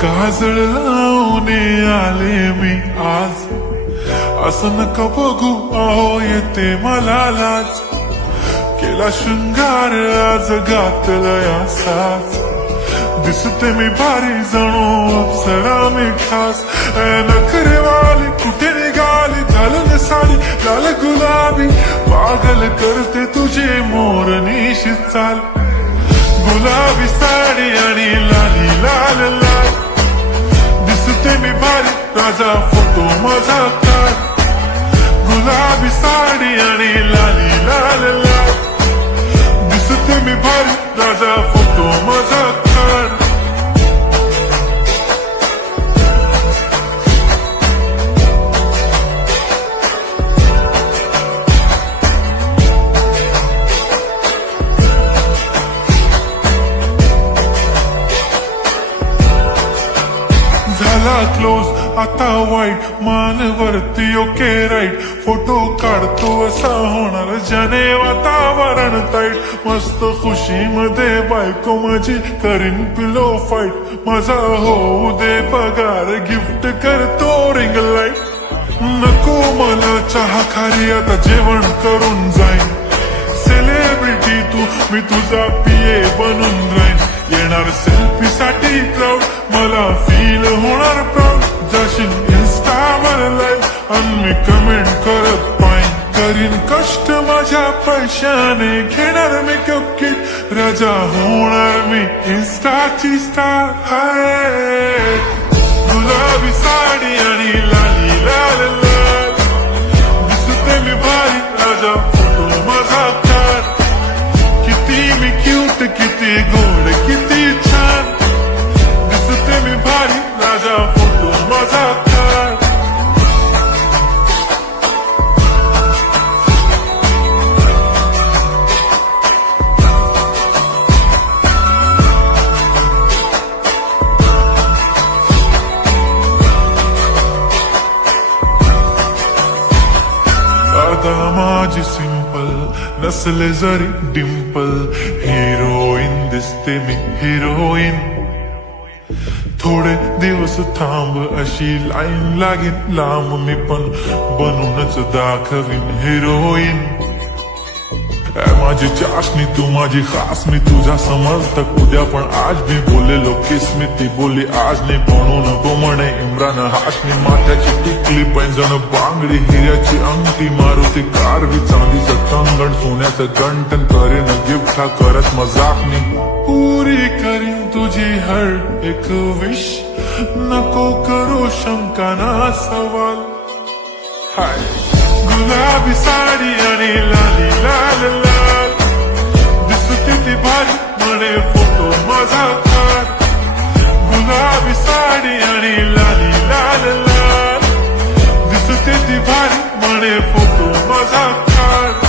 काजळ लावून आले मी आज, असं नका बघू अहो येते मला लाज. केला शृंगार आज घातलाय असाच, दिसते मी भारी जणू अप्सरा मी खास. नखरेवाली कुठे निघाली घालून साडी लाल गुलाबी, पागल करते तुझे मोरनीशी चाल. गुलाबी साडी आणि लाली लाल लाल, दिसते मी भारी राजा फोटो माझा काढ. गुलाबी साडी आणि लाली लाल लाल, दिसते मी भारी राजा फोटो माझा काढ. झाला क्लोज आता वाईट, मान वरती ओके राईट. फोटो काढतो असा होणार ज्याने वातावरण ताईट. मस्त खुशी मध्ये बायको माझी करीन पिलो फाईट. माझा होऊ दे पगार गिफ्ट करतो रिंग लाईट. नको मला चहा खारी आता जेवण करून जाईन. सेलिब्रिटी तू मी तुझा पिये बनून राहीन. येणार सेल्फी साठी क्राऊड मला फील होणार प्राऊड. जाशील इन्स्टावर लाईव्ह आणि मी कमेंट करत पाईन. करीन कष्ट माझ्या पैशाने घेणार मेकअप किट. राजा होणार मी इन्स्टाची स्टार. हाय गुलाबी साडी आणि लाली लाल लाल, दिसते मी भारी राजा फोटो माझा काढ. किती मी क्यूट किती गोड किती छान, दिसते मी भारी राजा फोटो माझा काढ. आता माझी सिंपल नसले जरी डिंपल, हिरोईन दिसते मी हिरोईन. थोडे दिवस थांब अशी लाईन लागेल लांब, मी पण बनूनच दाखवीन हिरोईन. माझी चाशनी तू माझी खास, मी तुझा समर्थक उद्या पण आज मी बोलेलो किस्मी. ती बोली आज नाही बनू नको म्हणे इम्रान हाशमी. माथ्याची टिकली पैंजण बांगडी हिऱ्याची अंगठी, मारुती कारवी चांदीचं कंगण सोन्याचं गंटन. करेन गिफ्ट हा करत मजाक मी, पुरी करीन तुझी हर एक विश. नको करू शंका ना सवाल. हाय गुलाबी साडी आणि लाली लाल लाल, दिसते ती भारी म्हणे फोटो माझा काढ. गुलाबी साडी आणि लाली लाल लाल, दिसते ती भारी म्हणे फोटो माझा काढ.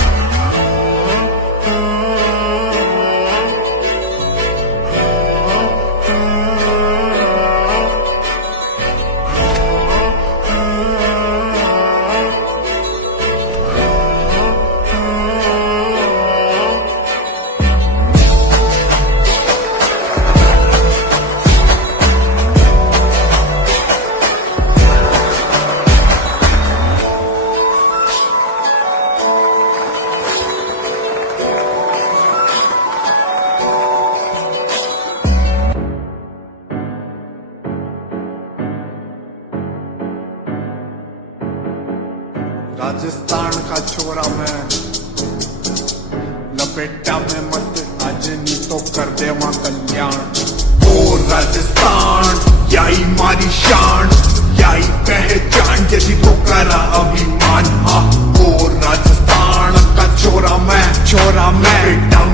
राजस्थान का छोरा मैं, लपेटा में मत आज नहीं तो कर दे मां कल्याण. ओ राजस्थान याई मारी शान, याई पहचान जैसी तो करा अभिमान. हाँ ओ राजस्थान का छोरा मैं, लपेटा